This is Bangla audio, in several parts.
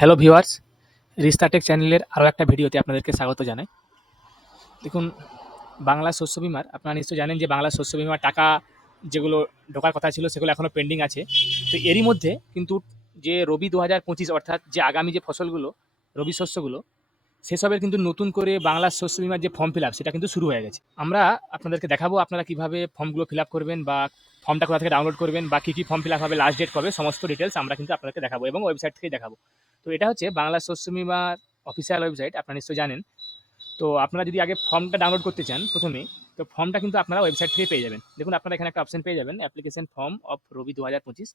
হ্যালো ভিউয়ার্স, রিস্টার্টেক চ্যানেলের আরও একটা ভিডিওতে আপনাদেরকে স্বাগত জানাই। দেখুন, বাংলা শস্য বিমার আপনারা নিশ্চয়ই জানেন যে বাংলা শস্য বিমার টাকা যেগুলো ঢোকার কথা ছিল সেগুলো এখনও পেন্ডিং আছে। তো এরই মধ্যে কিন্তু যে রবি ২০২৫ অর্থাৎ যে আগামী যে ফসলগুলো, রবি শস্যগুলো, সেসবের কিন্তু নতুন করে বাংলা শস্য বিমার যে ফর্ম ফিল আপ সেটা কিন্তু শুরু হয়ে গেছে। আমরা আপনাদেরকে দেখাবো আপনারা কীভাবে ফর্মগুলো ফিল আপ করবেন বা ফর্মটা কোথা থেকে ডাউনলোড করবেন বা কী ফর্ম ফিল আপ হবে, লাস্ট ডেট কবে, সমস্ত ডিটেলস আমরা কিন্তু আপনাদেরকে দেখাবো এবং ওয়েবসাইট থেকেই দেখাবো। তো এটা হচ্ছে বাংলা শস্য বিমার অফিসিয়াল ওয়েবসাইট, আপনারা নিশ্চয়ই জানেন। তো আপনারা যদি আগে ফর্মটা ডাউনলোড করতে চান প্রথমেই, তো ফর্মটা কিন্তু আপনারা ওয়েবসাইট থেকে পেয়ে যাবেন। দেখুন, আপনারা এখানে একটা অপশন পেয়ে যাবেন, অ্যাপ্লিকেশন ফর্ম অফ রবি ২০২৫।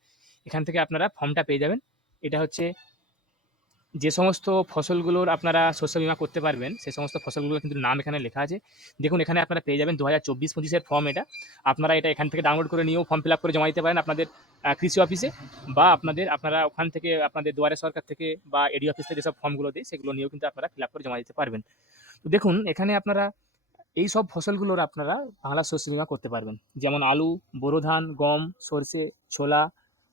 এখান থেকে আপনারা ফর্মটা পেয়ে যাবেন। এটা হচ্ছে যে সমস্ত ফসলগুলোর আপনারা শস্য বিমা করতে পারবেন, সে সমস্ত ফসলগুলোর কিন্তু নাম এখানে লেখা আছে। দেখুন, এখানে আপনারা পেয়ে যাবেন ২০২৪-২৫-এর ফর্ম এটা। আপনারা এটা এখান থেকে ডাউনলোড করে নিয়েও ফর্ম ফিল আপ করে জমা দিতে পারেন আপনাদের কৃষি অফিসে, বা আপনারা ওখান থেকে আপনাদের দুয়ারে সরকার থেকে বা এডি অফিস থেকে যেসব ফর্মগুলো দেয় সেগুলো নিয়েও কিন্তু আপনারা ফিল আপ করে জমা দিতে পারবেন। তো দেখুন, এখানে আপনারা এই সব ফসলগুলোর আপনারা বাংলা শস্য বিমা করতে পারবেন। যেমন আলু, বোরো ধান, গম, সরষে, ছোলা,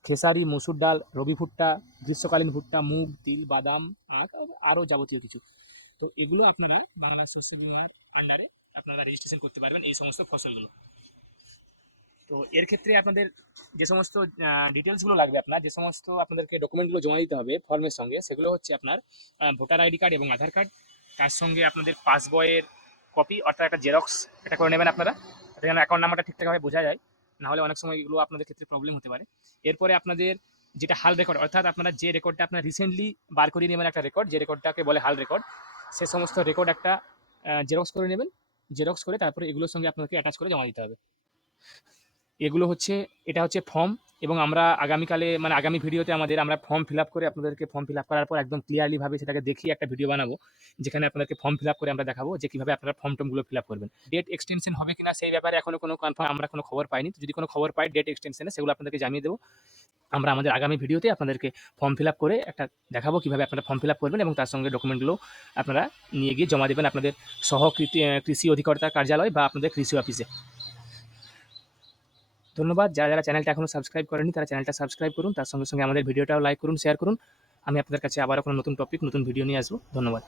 খেসারি, মসুর ডাল, রবি ভুট্টা, গ্রীষ্মকালীন ভুট্টা, মুগ, তিল, বাদাম, আখ, আরও যাবতীয় কিছু। তো এগুলো আপনারা বাংলা শস্য বিমার আন্ডারে আপনারা রেজিস্ট্রেশন করতে পারবেন এই সমস্ত ফসলগুলো। তো এর ক্ষেত্রে আপনাদের যে সমস্ত ডিটেলসগুলো লাগবে, আপনার যে সমস্ত আপনাদেরকে ডকুমেন্টগুলো জমা দিতে হবে ফর্মের সঙ্গে, সেগুলো হচ্ছে আপনার ভোটার আইডি কার্ড এবং আধার কার্ড, তার সঙ্গে আপনাদের পাসবইয়ের কপি অর্থাৎ একটা জেরক্স এটা করে নেবেন আপনারা, যেন অ্যাকাউন্ট নাম্বারটা ঠিকঠাকভাবে বোঝা যায়, নাহলে অনেক সময় এগুলো আপনাদের ক্ষেত্রে প্রবলেম হতে পারে। এরপরে আপনাদের যেটা হাল রেকর্ড, অর্থাৎ আপনারা যে রেকর্ডটা আপনার রিসেন্টলি বার করিয়ে নেবেন, একটা রেকর্ড, যে রেকর্ডটাকে বলে হাল রেকর্ড, সে সমস্ত রেকর্ড একটা জেরক্স করে নেবেন। জেরক্স করে তারপরে এগুলোর সঙ্গে আপনাদেরকে অ্যাটাচ করে জমা দিতে হবে। এগুলো হচ্ছে, এটা হচ্ছে ফর্ম। এবং আমরা আগামীকালে মানে আগামী ভিডিওতে আমরা ফর্ম ফিল আপ করে আপনাদেরকে ফর্ম ফিল আপ করার পর একদম ক্লিয়ারলিভাবে সেটাকে দেখিয়ে একটা ভিডিও বানাবো, যেখানে আপনাদেরকে ফর্ম ফিল আপ করে আমরা দেখাবো যে কীভাবে আপনারা ফর্মগুলো ফিল আপ করবেন। ডেট এক্সটেনশন হবে কিনা সেই ব্যাপারে এখনো কোনো কনফার্ম আমরা কোনো খবর পাইনি। তো যদি কোনো খবর পাই ডেট এক্সটেনশনে, সেগুলো আপনাদেরকে জানিয়ে দেবো। আমরা আমাদের আগামী ভিডিওতে আপনাদেরকে ফর্ম ফিল আপ করে একটা দেখাবো কীভাবে আপনারা ফর্ম ফিল আপ করবেন এবং তার সঙ্গে ডকুমেন্টগুলো আপনারা নিয়ে গিয়ে জমা দেবেন আপনাদের কৃষি অধিকর্তার কার্যালয় বা আপনাদের কৃষি অফিসে। ধন্যবাদ। যারা চ্যানেলটা এখনো সাবস্ক্রাইব করেনি তারা চ্যানেলটা সাবস্ক্রাইব করুন। তার সঙ্গে আমাদের ভিডিওটাও লাইক করুন, শেয়ার করুন। আমি আপনাদের কাছে আবারও কোনো নতুন টপিক, নতুন ভিডিও নিয়ে আসবো। ধন্যবাদ।